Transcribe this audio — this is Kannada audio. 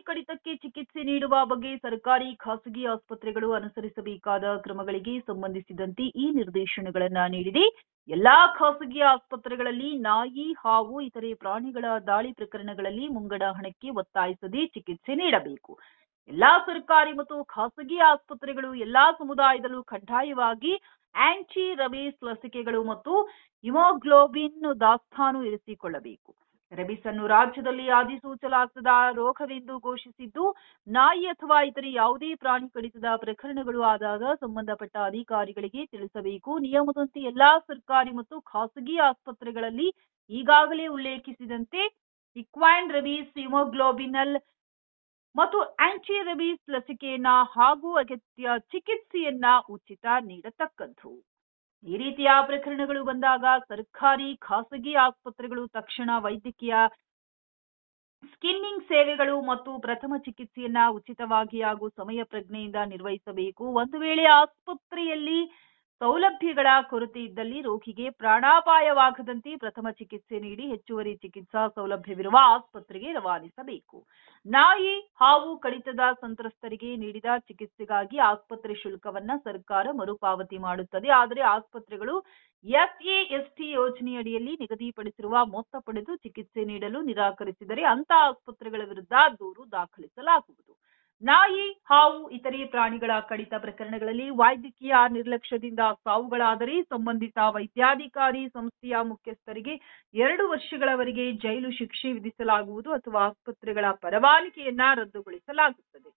ಚಿಕಿತ್ಸೆ ನೀಡುವ ಬಗ್ಗೆ ಸರ್ಕಾರಿ ಖಾಸಗಿ ಆಸ್ಪತ್ರೆಗಳು ಅನುಸರಿಸಬೇಕಾದ ಕ್ರಮಗಳಿಗೆ ಸಂಬಂಧಿಸಿದಂತೆ ಈ ನಿರ್ದೇಶನಗಳನ್ನ ನೀಡಿದೆ. ಎಲ್ಲಾ ಖಾಸಗಿ ಆಸ್ಪತ್ರೆಗಳಲ್ಲಿ ನಾಯಿ, ಹಾವು, ಇತರೆ ಪ್ರಾಣಿಗಳ ದಾಳಿ ಪ್ರಕರಣಗಳಲ್ಲಿ ಮುಂಗಡ ಹಣಕ್ಕೆ ಒತ್ತಾಯಿಸದೆ ಚಿಕಿತ್ಸೆ ನೀಡಬೇಕು. ಎಲ್ಲಾ ಸರ್ಕಾರಿ ಮತ್ತು ಖಾಸಗಿ ಆಸ್ಪತ್ರೆಗಳು ಎಲ್ಲಾ ಸಮುದಾಯದಲ್ಲೂ ಕಡ್ಡಾಯವಾಗಿ ಆಂಟಿ ರಬೀಸ್ ಲಸಿಕೆಗಳು ಮತ್ತು ಹಿಮೋಗ್ಲೋಬಿನ್ ದಾಸ್ತಾನು ಇರಿಸಿಕೊಳ್ಳಬೇಕು. ರೆಬಿಸ್ ಅನ್ನು ರಾಜ್ಯದಲ್ಲಿ ಅಧಿಸೂಚಲಾಗದ ರೋಗವೆಂದು ಘೋಷಿಸಿದ್ದು, ನಾಯಿ ಅಥವಾ ಇತರೆ ಯಾವುದೇ ಪ್ರಾಣಿ ಕಡಿತದ ಪ್ರಕರಣಗಳು ಆದಾಗ ಸಂಬಂಧಪಟ್ಟ ಅಧಿಕಾರಿಗಳಿಗೆ ತಿಳಿಸಬೇಕು. ನಿಯಮದಂತೆ ಎಲ್ಲಾ ಸರ್ಕಾರಿ ಮತ್ತು ಖಾಸಗಿ ಆಸ್ಪತ್ರೆಗಳಲ್ಲಿ ಈಗಾಗಲೇ ಉಲ್ಲೇಖಿಸಿದಂತೆ ಇಕ್ವೈನ್ ರೆಬೀಸ್, ಹಿಮೋಗ್ಲೋಬಿನಲ್ ಮತ್ತು ಆಂಟಿ ರೆಬೀಸ್ ಲಸಿಕೆಯನ್ನ ಹಾಗೂ ಅಗತ್ಯ ಚಿಕಿತ್ಸೆಯನ್ನ ಉಚಿತ ನೀಡತಕ್ಕದ್ದು ಈ ರೀತಿಯ ಪ್ರಕರಣಗಳು ಬಂದಾಗ ಸರ್ಕಾರಿ, ಖಾಸಗಿ ಆಸ್ಪತ್ರೆಗಳು ತಕ್ಷಣ ವೈದ್ಯಕೀಯ ಸ್ಕಿನ್ನಿಂಗ್ ಸೇವೆಗಳು ಮತ್ತು ಪ್ರಥಮ ಚಿಕಿತ್ಸೆಯನ್ನ ಉಚಿತವಾಗಿ ಹಾಗೂ ಸಮಯ ಪ್ರಜ್ಞೆಯಿಂದ ನಿರ್ವಹಿಸಬೇಕು. ಒಂದು ವೇಳೆ ಆಸ್ಪತ್ರೆಯಲ್ಲಿ ಸೌಲಭ್ಯಗಳ ಕೊರತೆ ಇದ್ದಲ್ಲಿ ರೋಗಿಗೆ ಪ್ರಾಣಾಪಾಯವಾಗದಂತೆ ಪ್ರಥಮ ಚಿಕಿತ್ಸೆ ನೀಡಿ ಹೆಚ್ಚುವರಿ ಚಿಕಿತ್ಸಾ ಸೌಲಭ್ಯವಿರುವ ಆಸ್ಪತ್ರೆಗೆ ರವಾನಿಸಬೇಕು. ನಾಯಿ, ಹಾವು ಕಡಿತದ ಸಂತ್ರಸ್ತರಿಗೆ ನೀಡಿದ ಚಿಕಿತ್ಸೆಗಾಗಿ ಆಸ್ಪತ್ರೆ ಶುಲ್ಕವನ್ನ ಸರ್ಕಾರ ಮರುಪಾವತಿ ಮಾಡುತ್ತದೆ. ಆದರೆ ಆಸ್ಪತ್ರೆಗಳು ಎಸ್ಎಎಸ್ಟಿ ಯೋಜನೆಯಡಿಯಲ್ಲಿ ನಿಗದಿಪಡಿಸಿರುವ ಮೊತ್ತ ಪಡೆದು ಚಿಕಿತ್ಸೆ ನೀಡಲು ನಿರಾಕರಿಸಿದರೆ ಅಂತ ಆಸ್ಪತ್ರೆಗಳ ವಿರುದ್ಧ ದೂರು ದಾಖಲಿಸಲಾಗುವುದು. ನಾಯಿ, ಹಾವು, ಇತರೆ ಪ್ರಾಣಿಗಳ ಕಡಿತ ಪ್ರಕರಣಗಳಲ್ಲಿ ವೈದ್ಯಕೀಯ ನಿರ್ಲಕ್ಷ್ಯದಿಂದ ಸಾವುಗಳಾದರೆ ಸಂಬಂಧಿತ ವೈದ್ಯಾಧಿಕಾರಿ ಸಂಸ್ಥೆಯ ಮುಖ್ಯಸ್ಥರಿಗೆ ಎರಡು ವರ್ಷಗಳವರೆಗೆ ಜೈಲು ಶಿಕ್ಷೆ ವಿಧಿಸಲಾಗುವುದು ಅಥವಾ ಆಸ್ಪತ್ರೆಗಳ ಪರವಾನಗಿಯನ್ನ ರದ್ದುಗೊಳಿಸಲಾಗುತ್ತದೆ.